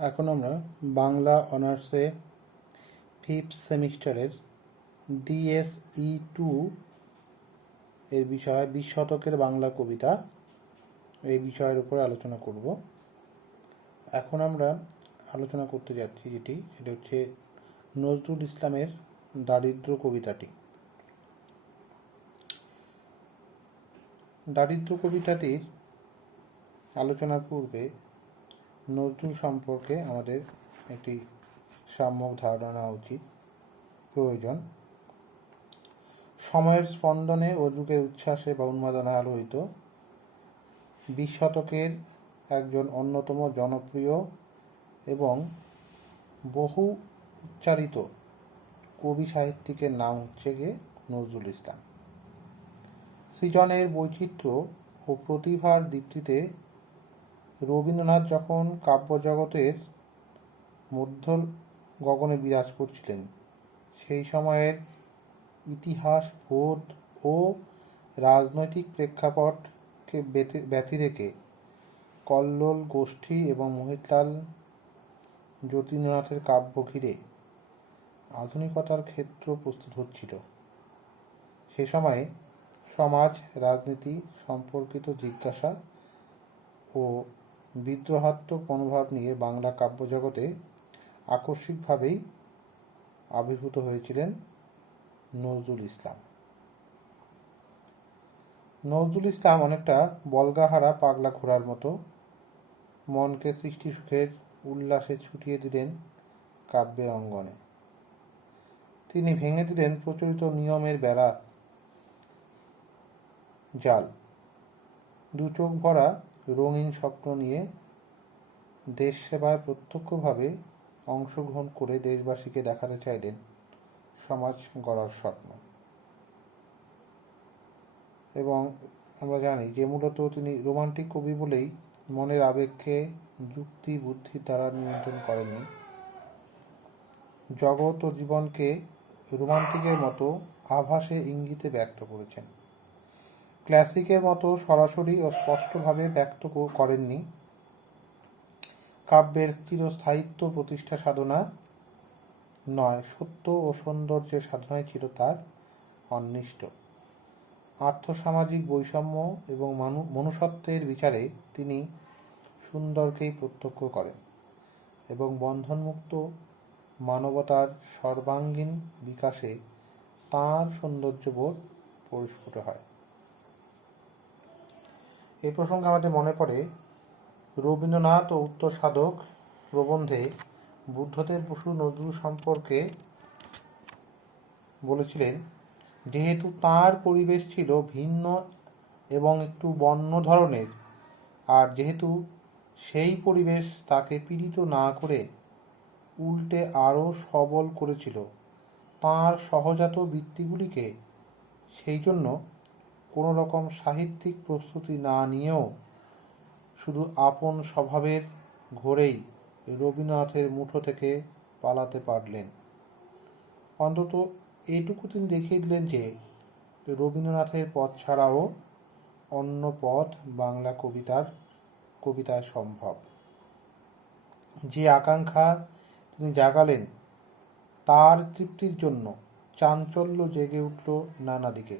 এখন আমরা বাংলা অনার্সে 5th সেমিস্টারের DSE2 এর বিষয় 20 শতকের বাংলা কবিতা এই বিষয়ের উপর আলোচনা করব। এখন আমরা আলোচনা করতে যাচ্ছি সেটা হচ্ছে নজরুল ইসলামের দারিদ্র কবিতাটি। দারিদ্র কবিতাটির আলোচনার পূর্বে নজরুল সম্পর্কে আমাদের একটি সম্যক ধারণা নেওয়া উচিত, প্রয়োজন। সময়ের স্পন্দনে ও যুগের উচ্ছ্বাসে বা উন্মাদনায় আলোড়িত 20 শতকের একজন অন্যতম জনপ্রিয় এবং বহু উচ্চারিত কবি সাহিত্যিকের নাম হচ্ছে গিয়ে নজরুল ইসলাম। সৃজনের বৈচিত্র্য ও প্রতিভার দীপ্তিতে রবীন্দ্রনাথ যখন কাব্যজগতের মধ্য গগনে বিরাজ করছিলেন, সেই সময়ের ইতিহাস বোধ ও রাজনৈতিক প্রেক্ষাপটকে ব্যতি রেখে কল্লোল গোষ্ঠী এবং মোহিতলাল যতীন্দ্রনাথের কাব্য ঘিরে আধুনিকতার ক্ষেত্র প্রস্তুত হচ্ছিল। সে সময়ে সমাজ রাজনীতি সম্পর্কিত জিজ্ঞাসা ও বিদ্রোহাত্মক মনোভাব নিয়ে বাংলা কাব্যজগতে আকস্মিকভাবেই আবির্ভূত হয়েছিলেন নজরুল ইসলাম। নজরুল ইসলাম অনেকটা বল্গাহারা পাগলা ঘোড়ার মতো মনকে সৃষ্টি সুখের উল্লাসে ছুটিয়ে দিলেন কাব্যের অঙ্গনে। তিনি ভেঙে দিলেন প্রচলিত নিয়মের বেড়া জাল। দু চোখ ভরা রঙিন স্বপ্ন নিয়ে দেশ সেবায় প্রত্যক্ষভাবে অংশগ্রহণ করে দেশবাসীকে দেখাতে চাইলেন সমাজ গড়ার স্বপ্ন। এবং আমরা জানি যে মূলত তিনি রোমান্টিক কবি বলেই মনের আবেগকে যুক্তি বুদ্ধির দ্বারা নিয়ন্ত্রণ করেননি। জগৎ ও জীবনকে রোমান্টিকের মতো আভাসে ইঙ্গিতে ব্যক্ত করেছেন। ক্লাসিকের মতো সরাসরি ও স্পষ্টভাবে ব্যক্ত করেননি। কাব্যের চিরস্থায়িত্ব প্রতিষ্ঠা সাধনা নয়, সত্য ও সৌন্দর্যের সাধনাই ছিল তার অন্বিষ্ট। আর্থসামাজিক বৈষম্য এবং মনুষ্যত্বের বিচারে তিনি সুন্দরকেই প্রত্যক্ষ করেন এবং বন্ধনমুক্ত মানবতার সর্বাঙ্গীন বিকাশে তাঁর সৌন্দর্যবোধ পরিস্ফুট হয়। এই প্রসঙ্গে আমাদের মনে পড়ে রবীন্দ্রনাথ ও উত্তর সাধক প্রবন্ধে বুদ্ধদেব বসু নজরুল সম্পর্কে বলেছিলেন, যেহেতু তাঁর পরিবেশ ছিল ভিন্ন এবং একটু বন্য ধরনের, আর যেহেতু সেই পরিবেশ তাকে পীড়িত না করে উল্টে আরও সবল করেছিল তাঁর সহজাত বৃত্তিগুলিকে, সেই জন্য কোনো রকম সাহিত্যিক প্রস্তুতি না নিয়েও শুধু আপন স্বভাবের ঘোরেই রবীন্দ্রনাথের মুঠো থেকে পালাতে পারলেন। অন্তত এইটুকু তিনি দেখিয়ে দিলেন যে রবীন্দ্রনাথের পথ ছাড়াও অন্য পথ বাংলা কবিতায় সম্ভব। যে আকাঙ্ক্ষা তিনি জাগালেন তার তৃপ্তির জন্য চাঞ্চল্য জেগে উঠল নানা দিকে।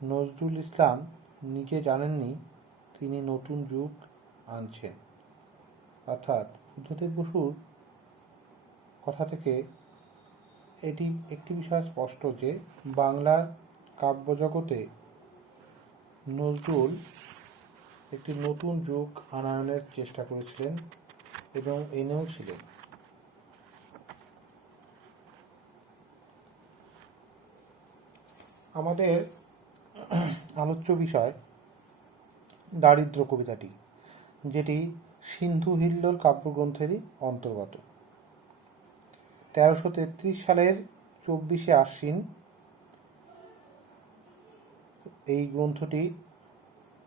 নজরুল ইসলাম নিজে জানেননি তিনি নতুন যুগ আনছেন। অর্থাৎ বুদ্ধদেব বসুর কথা থেকে এটি একটি বিষয় স্পষ্ট যে বাংলার কাব্যজগতে নজরুল একটি নতুন যুগ আনয়নের চেষ্টা করেছিলেন এবং এনেও ছিলেন। আমাদের আলোচ্য বিষয় দারিদ্র কবিতাটি, যেটি সিন্ধু হিল্লোল কাব্যগ্রন্থেরই অন্তর্গত। 1333 সালের 24শে আশ্বিন এই গ্রন্থটি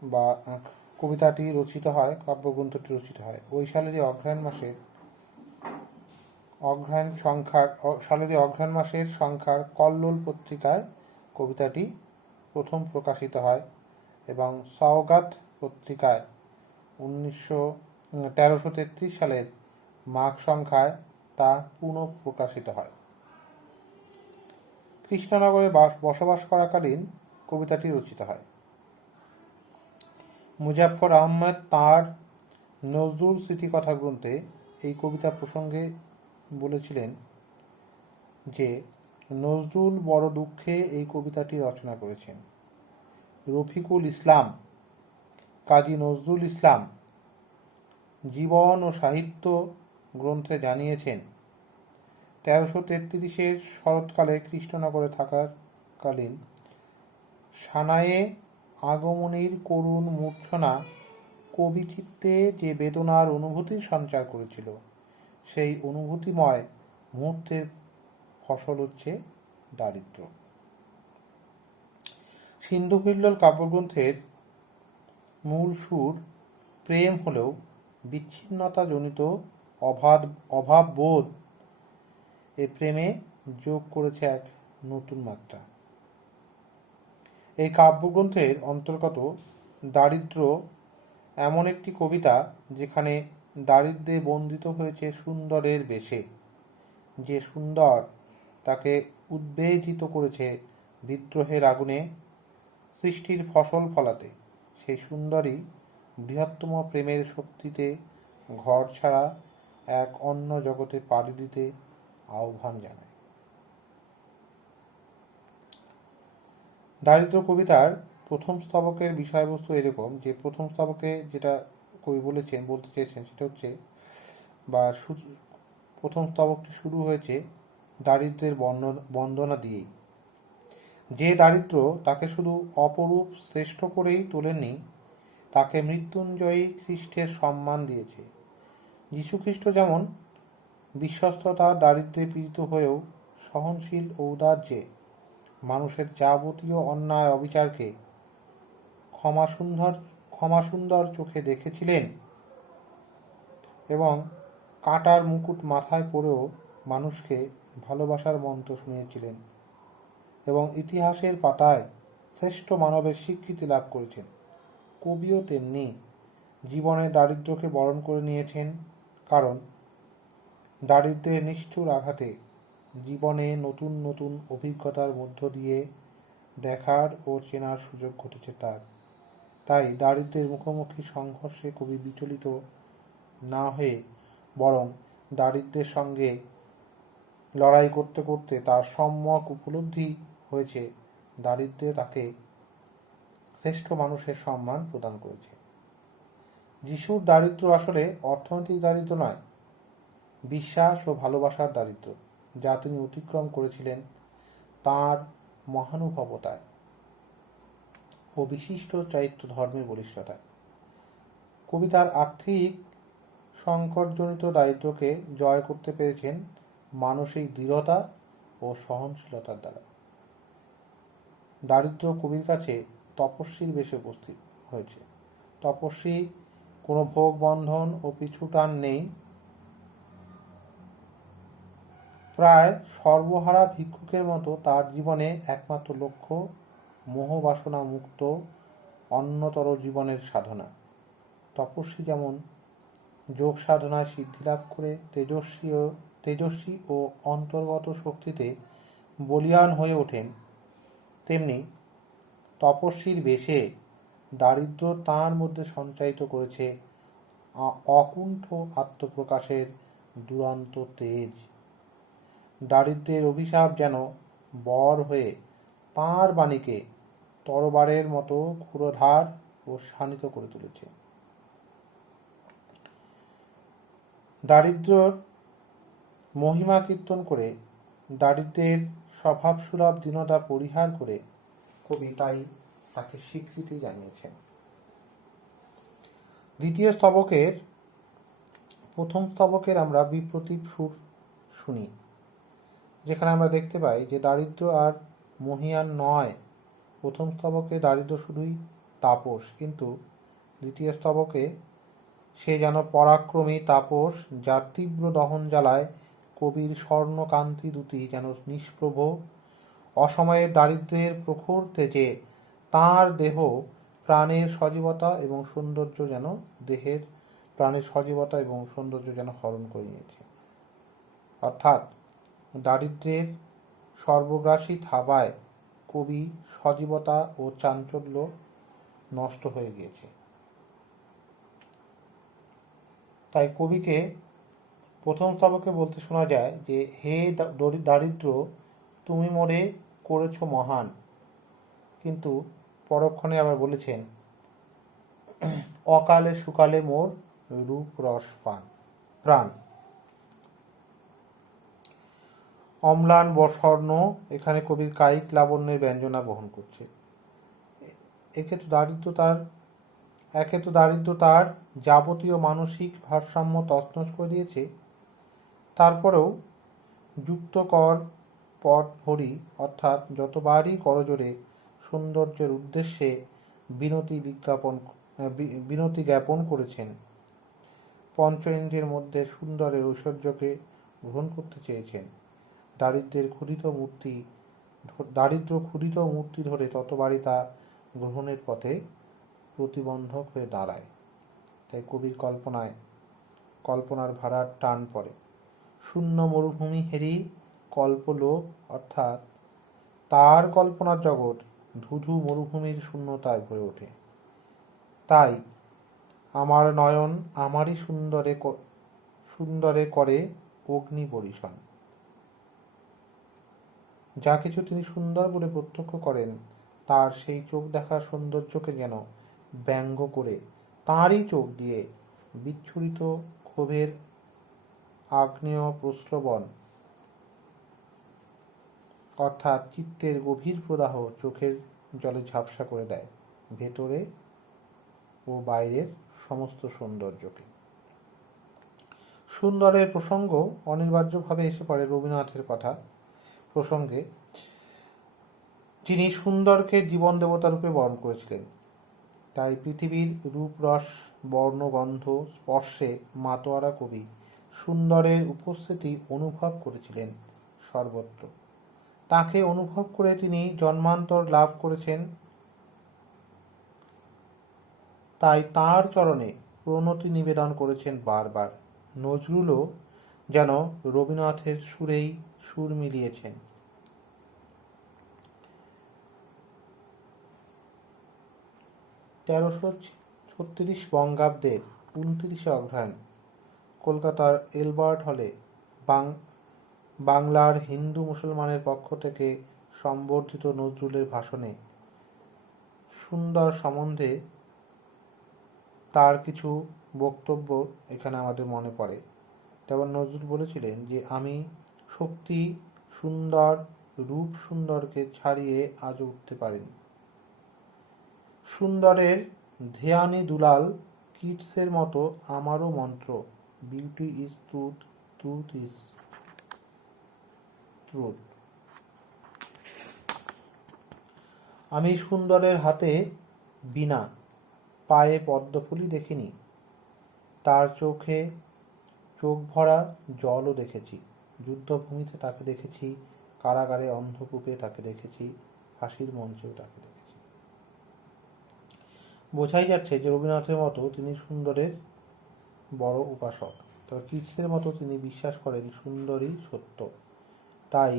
বা কবিতাটি রচিত হয়, কাব্যগ্রন্থটি রচিত হয়। ওই সালেরই অঘ্রাণ মাসের সংখ্যার কল্লোল পত্রিকায় কবিতাটি প্রথম প্রকাশিত হয় এবং সওগাত পত্রিকায় 1333 সালের মাঘ সংখ্যায় তা পুনঃপ্রকাশিত হয়। কৃষ্ণনগরে বসবাস করাকালীন কবিতাটি রচিত হয়। মুজাফফর আহমদ তাঁর নজরুল স্মৃতিকথা গ্রন্থে এই কবিতা প্রসঙ্গে বলেছিলেন যে নজরুল বড় দুঃখে এই কবিতাটি রচনা করেছেন। রফিকুল ইসলাম কাজী নজরুল ইসলাম জীবন ও সাহিত্য গ্রন্থে জানিয়েছেন 1333 শরৎকালে কৃষ্ণনগরে থাকাকালীন সানায়ে আগমনীর করুণ মূর্ছনা কবিচিত্তে যে বেদনার অনুভূতির সঞ্চার করেছিল, সেই অনুভূতিময় মুহূর্তের ফসল হচ্ছে দারিদ্র। সিন্ধু হিল্লোল কাব্যগ্রন্থের মূল সুর প্রেম হলেও বিচ্ছিন্নতাজনিত অভাববোধ এ প্রেমে যোগ করেছে এক নতুন মাত্রা। এই কাব্যগ্রন্থের অন্তর্গত দারিদ্র এমন একটি কবিতা যেখানে দারিদ্র্যে বন্দিত হয়েছে সুন্দরের বেশে। যে সুন্দর তাকে উদ্বেজিত করেছে বিদ্রোহের আগুনে সৃষ্টির ফসল ফলাতে, সেই সুন্দরী বৃহত্তম প্রেমের শক্তিতে ঘর ছাড়া এক অন্য জগতে পাড়ি দিতে আহ্বান জানায়। দারিদ্র কবিতার প্রথম স্তবকের বিষয়বস্তু এরকম যে প্রথম স্তবকে যেটা কবি বলতে চেয়েছেন সেটা হচ্ছে প্রথম স্তবকটি শুরু হয়েছে দারিদ্রের বন্দনা দিয়েই। যে দারিদ্র তাকে শুধু অপরূপ শ্রেষ্ঠ করেই তোলেনি, তাকে মৃত্যুঞ্জয়ী খ্রিস্টের সম্মান দিয়েছে। যীশুখ্রিস্ট যেমন বিশ্বস্ততার দারিদ্র্যে পীড়িত হয়েও সহনশীল ঔদার্যে মানুষের যাবতীয় অন্যায় অবিচারকে ক্ষমাসুন্দর চোখে দেখেছিলেন এবং কাঁটার মুকুট মাথায় পরেও মানুষকে ভালোবাসার মন্ত্র শুনিয়েছিলেন এবং ইতিহাসের পাতায় শ্রেষ্ঠ মানবের স্বীকৃতি লাভ করেছেন, কবিও তেমনি জীবনের দারিদ্র্যকে বরণ করে নিয়েছেন। কারণ দারিদ্র্যের নিষ্ঠুর আঘাতে জীবনে নতুন নতুন অভিজ্ঞতার মধ্য দিয়ে দেখার ও চেনার সুযোগ ঘটেছে তার। তাই দারিদ্র্যের মুখোমুখি সংঘর্ষে কবি বিচলিত না হয়ে বরং দারিদ্র্যের সঙ্গে লড়াই করতে করতে তার সম্যক উপলব্ধি হয়েছে দারিদ্র্য তাকে শ্রেষ্ঠ মানুষের সম্মান প্রদান করেছে। যিশুর দারিদ্র্য আসলে অর্থনৈতিক দারিদ্র্য নয়, বিশ্বাস ও ভালোবাসার দারিদ্র্য, যা তিনি অতিক্রম করেছিলেন তাঁর মহানুভবতায় ও বিশিষ্ট চরিত্র ধর্মের বলিষ্ঠতায়। কবিতার আর্থিক সংকটজনিত দারিদ্র্যকে জয় করতে পেরেছেন মানসিক দৃঢ়তা ও সহনশীলতার দ্বারা। দারিদ্র কবির কাছে তপস্বীর বেশে উপস্থিত হয়েছে। তপস্বী কোনো ভোগ বন্ধন ও পিছুটান নেই, প্রায় সর্বহারা ভিক্ষুকের মতো তার জীবনে একমাত্র লক্ষ্য মোহবাসনা মুক্ত অন্যতর জীবনের সাধনা। তপস্বী যেমন যোগ সাধনায় সিদ্ধিলাভ করে তেজস্বী ও অন্তর্গত শক্তিতে বলীয়ান হয়ে ওঠেন, তেমনি তপস্বীর বেশে দারিদ্র তাঁর মধ্যে সঞ্চারিত করেছে অকুণ্ঠ আত্মপ্রকাশের দুরন্ত তেজ। দারিদ্র্যের অভিশাপ যেন বর হয়ে তাঁর বাণীকে তরবারের মতো ক্ষুরধার ও শানিত করে তুলেছে। দারিদ্র্যর মহিমা কীর্তন করে দারিদ্র্যের স্বভাবসুলভ দীনতা পরিহার করে কবি তাই তাকে স্বীকৃতি জানিয়েছেন। দ্বিতীয় স্তবকের প্রথম স্তবকের আমরা বিপ্রতীপ সুর শুনি, যেখানে আমরা দেখতে পাই যে দারিদ্র আর মহিয়ান নয়। প্রথম স্তবকে দারিদ্র শুধুই তাপস, কিন্তু দ্বিতীয় স্তবকে সে যেন পরাক্রমী তাপস, যার তীব্র দহন জ্বালায় কবির স্বর্ণকান্তি দুটি যেন নিষ্প্রভ। অসময়ের দারিদ্র্যের প্রখর তেজে তাঁর দেহ প্রাণের সজীবতা এবং সৌন্দর্য যেন দেহের প্রাণের সজীবতা এবং সৌন্দর্য যেন হরণ করে নিয়েছে। অর্থাৎ দারিদ্র্যের সর্বগ্রাসী থাবায় কবি সজীবতা ও চাঞ্চল্য নষ্ট হয়ে গিয়েছে। তাই কবিকে প্রথম স্তবকে বলতে শোনা যায় যে, হে দারিদ্র, তুমি মোরে করেছ মহান। কিন্তু পরক্ষণে আবার বলেছেন, অকালে সুকালে মোর রূপ রস প্রাণ। অম্লান বর্ষর্ণ এখানে কবির কায়িক লাবণ্যের ব্যঞ্জনা বহন করছে। একে তো দারিদ্র তার যাবতীয় মানসিক ভারসাম্য তছনছ করে দিয়েছে, তারপরেও যুক্ত কর পট ভরি, অর্থাৎ যতবারই করজোরে সৌন্দর্যের উদ্দেশ্যে বিনতি জ্ঞাপন করেছেন, পঞ্চ ইন্দ্রিয়ের মধ্যে সুন্দরের ঐশ্বর্যকে গ্রহণ করতে চেয়েছেন, দারিদ্র ক্ষুধিত মূর্তি ধরে ততবারই তা গ্রহণের পথে প্রতিবন্ধক হয়ে দাঁড়ায়। তাই কবির কল্পনার ভাড়ার টান পড়ে। শূন্য মরুভূমি হেরি কল্পলোক, অর্থাৎ তার কল্পনার জগৎ ধুধু মরুভূমির শূন্যতায় ভরে ওঠে। তাই আমার নয়ন আমারই সুন্দরে করে অগ্নি বরিশন। যা কিছু তিনি সুন্দর বলে প্রত্যক্ষ করেন, তার সেই চোখ দেখার সৌন্দর্যকে যেন ব্যঙ্গ করে তাঁরই চোখ দিয়ে বিচ্ছুরিত ক্ষোভের আগ্নেয় প্রস্রবণ, অর্থাৎ চিত্তের গভীর প্রদাহ চোখের জলে ঝাপসা করে দেয় ভেতরে ও বাইরের সমস্ত সৌন্দর্যকে। সুন্দরের প্রসঙ্গ অনিবার্যভাবে এসে পড়ে রবীন্দ্রনাথের কথা প্রসঙ্গে, যিনি সুন্দরকে জীবন দেবতা রূপে বরণ করেছিলেন। তাই পৃথিবীর রূপ রস বর্ণ গন্ধ স্পর্শে মাতোয়ারা কবি সুন্দরের উপস্থিতি অনুভব করেছিলেন সর্বত্র। তাকে অনুভব করে তিনি জন্মান্তর লাভ করেছেন। তাই তাঁর চরণে প্রণতি নিবেদন করেছেন বারবার। নজরুলও যেন রবীন্দ্রনাথের সুরেই সুর মিলিয়েছেন। 1336 বঙ্গাব্দের 29 অগ্রহায়ণ কলকাতার এলবার্ট হলে বাংলার হিন্দু মুসলমানের পক্ষ থেকে সম্বর্ধিত নজরুলের ভাষণে সুন্দর সম্বন্ধে তার কিছু বক্তব্য এখানে আমাদের মনে পড়ে। যেমন নজরুল বলেছিলেন যে, আমি শক্তি সুন্দর রূপ সুন্দরকে ছাড়িয়ে আজও উঠতে পারিনি। সুন্দরের ধ্যানী দুলাল কিটসের মতো আমারও মন্ত্র, beauty is truth, truth is truth. আমি সুন্দরের হাতে বীণা, পায়ে পদ্মফুলি দেখিনি, তার চোখে চোখ ভরা জলও দেখেছি। যুদ্ধভূমিতে তাকে দেখেছি, কারাগারে অন্ধকূপে তাকে দেখেছি, ফাঁসির মঞ্চেও তাকে দেখেছি। বোঝাই যাচ্ছে যে রবীন্দ্রনাথের মতো তিনি সুন্দরের বড় উপাসক, তবে কিটসের মতো তিনি বিশ্বাস করেন সুন্দরই সত্য। তাই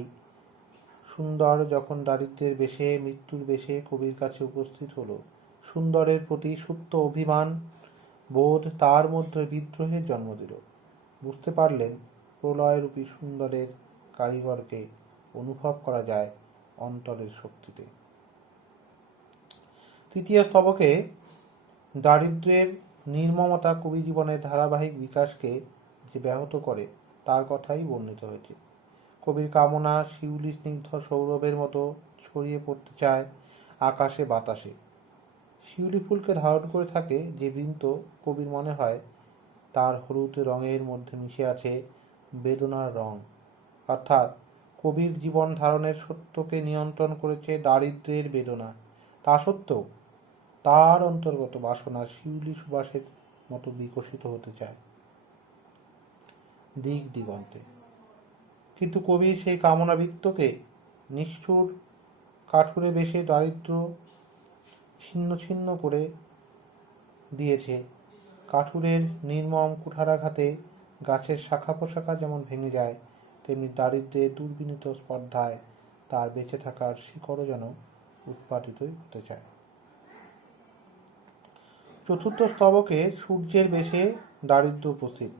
সুন্দর যখন দারিদ্র্যের বেশে মৃত্যুর বেশে কবির কাছে উপস্থিত হলো, সুন্দরের প্রতি সুপ্ত অভিমান বোধ তার মধ্যে বিদ্রোহের জন্ম দিল। বুঝতে পারলেন প্রলয়রূপী সুন্দরের কারিগরকে অনুভব করা যায় অন্তরের শক্তিতে। তৃতীয় স্তবকে দারিদ্র্যের নির্মমতা কবি জীবনের ধারাবাহিক বিকাশকে যে ব্যাহত করে তার কথাই বর্ণিত হয়েছে। কবির কামনা শিউলি স্নিগ্ধ সৌরভের মতো ছড়িয়ে পড়তে চায় আকাশে বাতাসে। শিউলি ফুলকে ধারণ করে থাকে যে বৃন্ত, কবির মনে হয় তার হলুদ রঙের মধ্যে মিশে আছে বেদনার রং। অর্থাৎ কবির জীবন ধারণের সত্যকে নিয়ন্ত্রণ করেছে দারিদ্র্যের বেদনা। তা সত্ত্বেও তার অন্তর্গত বাসনা শিউলি সুবাসের মতো বিকশিত হতে চায় দিক দিগন্তে। কিন্তু কবির সেই কামনাবৃত্তকে নিষ্ঠুর কাঠুরে বেশে দারিদ্র্য ছিন্ন ছিন্ন করে দিয়েছে। কাঠুরের নির্মম কুঠারাঘাতে গাছের শাখা পোশাখা যেমন ভেঙে যায়, তেমনি দারিদ্র্যের দুর্বিনীত স্পর্ধায় তার বেঁচে থাকার শিকড়ও যেন উৎপাটিতই হতে চায়। চতুর্থ স্তবকে সূর্যের বেশে দারিদ্র্য উপস্থিত।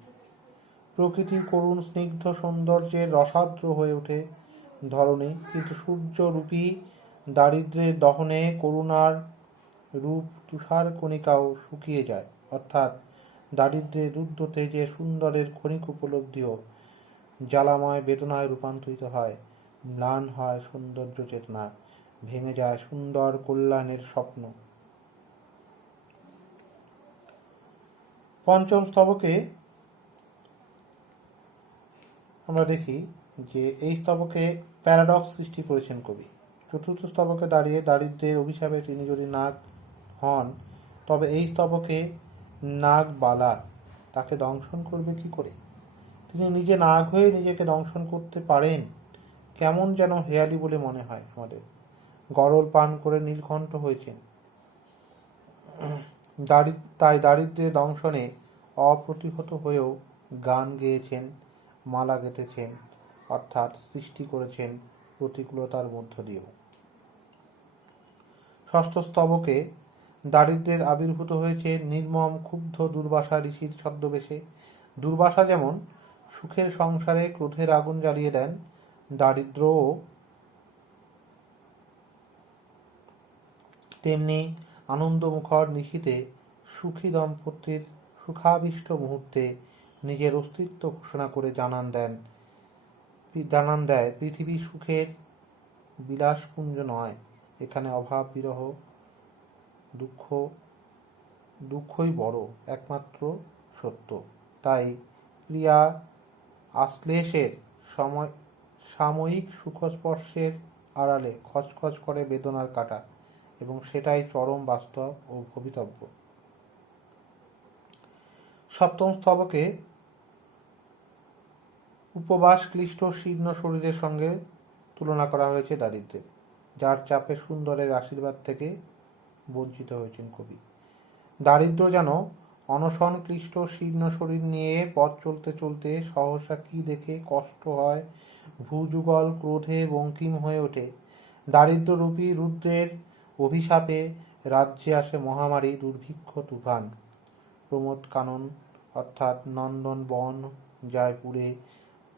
প্রকৃতির করুণ স্নিগ্ধ সৌন্দর্যের রসাদ্র হয়ে ওঠে ধরণী, কিন্তু সূর্যরূপী দারিদ্র্যের দহনে করুণার রূপ তুষার কণিকাও শুকিয়ে যায়, অর্থাৎ দারিদ্র্যের রুদ্র তেজে সুন্দরের ক্ষণিক উপলব্ধিও জ্বালাময় বেদনায় রূপান্তরিত হয়, ম্লান হয় সৌন্দর্য চেতনা, ভেঙে যায় সুন্দর কল্যাণের স্বপ্ন। পঞ্চম স্তবকে আমরা দেখি যে এই স্তবকে প্যারাডক্স সৃষ্টি করেছেন কবি। চতুর্থ স্তবকে দাঁড়িয়ে দারিদ্র্যের অভিশাপে তিনি যদি নাগ হন, তবে এই স্তবকে নাগবালা তাকে দংশন করবে কি করে? তিনি নিজে নাগ হয়ে নিজেকে দংশন করতে পারেন, কেমন যেন হেয়ালি বলে মনে হয় আমাদের। গরল পান করে নীলকণ্ঠ হয়েছেন, তাই দারিদ্র্যের দংশনে অপ্রতিহত হয়েও গান গেয়েছেন, মালা গেঁথেছেন, অর্থাৎ সৃষ্টি করেছেন প্রতিকূলতার মধ্য দিয়েও। ষষ্ঠ স্তবকে দারিদ্র্যের আবির্ভূত হয়েছে নির্মম ক্ষুব্ধ দুর্বাসা ঋষির ছদ্মবেশে। দুর্বাসা যেমন সুখের সংসারে ক্রোধের আগুন জ্বালিয়ে দেন, দারিদ্র্যও তেমনি আনন্দমুখর নিশীথে সুখী দম্পতির সুখাবিষ্ট মুহূর্তে নিজের অস্তিত্ব ঘোষণা করে জানান দেয় পৃথিবী সুখের বিলাসপুঞ্জ নয়, এখানে অভাব বিরহ দুঃখই বড় একমাত্র সত্য। তাই প্রিয়া আশ্লেষের সাময়িক সুখস্পর্শের আড়ালে খচখচ করে বেদনার কাঁটা, এবং সেটাই চরম বাস্তব ও ভবিতব্য। সপ্তম স্তবকে উপবাস ক্লিষ্ট শীর্ণ শরীরের সঙ্গে তুলনা করা হয়েছে দারিদ্র্যের, যার চাপে সুন্দরের আশীর্বাদ থেকে বঞ্চিত হয়েছেন কবি। দারিদ্র্য যেন অনশন ক্লিষ্ট শীর্ণ শরীর নিয়ে পথ চলতে চলতে সহসা কি দেখে কষ্ট হয়, ভূযুগল ক্রোধে বঙ্কিম হয়ে ওঠে। দারিদ্র্যরূপী রুদ্রের অভিশাপে রাজ্যে আসে মহামারী, দুর্ভিক্ষ, তুফান। প্রমোদ কানন অর্থাৎ নন্দন বন যায় পুড়ে,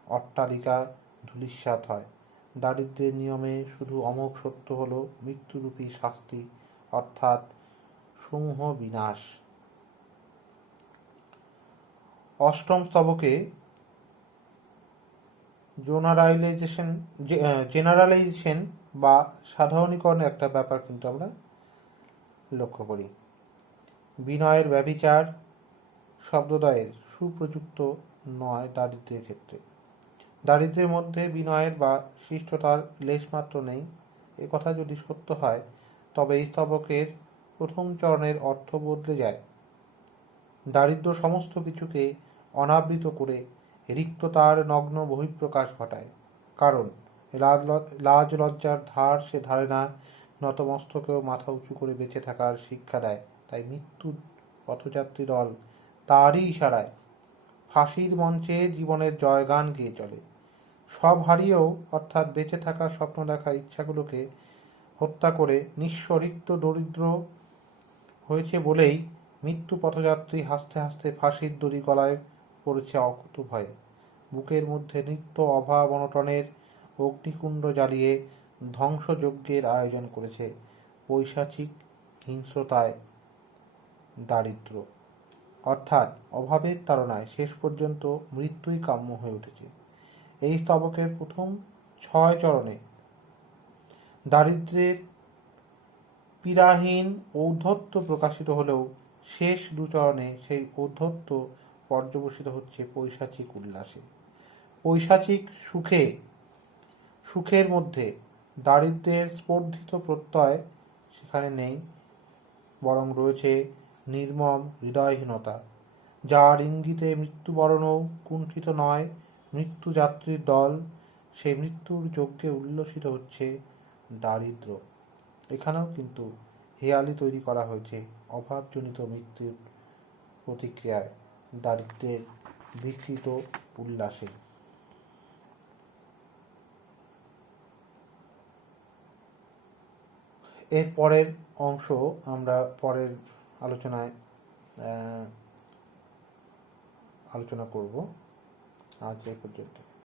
অট্টালিকা ধূলিসাৎ হয়। দারিদ্র্যের নিয়মে শুধু অমোঘ সত্য হল মৃত্যুরূপী শাস্তি, অর্থাৎ সমূহ বিনাশ। অষ্টম স্তবকে জেনারেলাইজেশন বা সাধারণীকরণের একটা ব্যাপার কিন্তু আমরা লক্ষ্য করি। বিনয়ের ব্যভিচার শব্দদ্বয়ের সুপ্রযুক্ত নয় দারিদ্র্যের ক্ষেত্রে। দারিদ্র্যের মধ্যে বিনয়ের বা শিষ্টতার লেশমাত্র নেই, এ কথা যদি সত্য হয়, তবে এই স্তবকের প্রথম চরণের অর্থ বদলে যায়। দারিদ্র্য সমস্ত কিছুকে অনাবৃত করে রিক্ততার নগ্ন বহিঃপ্রকাশ ঘটায়। কারণ লাজ লজ্জার ধার সে ধারে না, নতমস্তকেও মাথা উঁচু করে বেঁচে থাকার শিক্ষা দেয়। তাই মৃত্যুর পথযাত্রী দল তারই ইশারায় ফাঁসির মঞ্চে জীবনের জয়গান গেয়ে চলে। সব হারিয়েও, অর্থাৎ বেঁচে থাকার স্বপ্ন দেখার ইচ্ছাগুলোকে হত্যা করে নিঃস্ব রিক্ত দরিদ্র হয়েছে বলেই মৃত্যু পথযাত্রী হাসতে হাসতে ফাঁসির দড়ি গলায় পড়েছে অকুত ভয়ে। বুকের মধ্যে নিত্য অভাব অনটনের অগ্নিকুণ্ড জ্বালিয়ে ধ্বংসযজ্ঞের আয়োজন করেছে পৈশাচিক হিংস্রতায় দারিদ্র্য, অর্থাৎ অভাবের তাড়নায় শেষ পর্যন্ত মৃত্যুই কাম্য হয়ে উঠেছে। এই স্তবকের প্রথম 6 চরণে দারিদ্র্যের পীড়াহীন ঔদ্ধত্য প্রকাশিত হলেও শেষ 2 চরণে সেই ঔদ্ধত্য পর্যবসিত হচ্ছে পৈশাচিক উল্লাসে। পৈশাচিক সুখের মধ্যে দারিদ্র্যের স্পর্ধিত প্রত্যয় সেখানে নেই, বরং রয়েছে নির্মম হৃদয়হীনতা, যার ইঙ্গিতে মৃত্যুবরণও কুণ্ঠিত নয়। মৃত্যুযাত্রীর দল সেই মৃত্যুর যজ্ঞে উল্লসিত হচ্ছে দারিদ্র্য। এখানেও কিন্তু হেয়ালি তৈরি করা হয়েছে অভাবজনিত মৃত্যুর প্রতিক্রিয়ায়, দারিদ্র্যের বিকৃত উল্লাসে। এর পরের অংশ আমরা পরের আলোচনায় আলোচনা করব। আজ এই পর্যন্ত।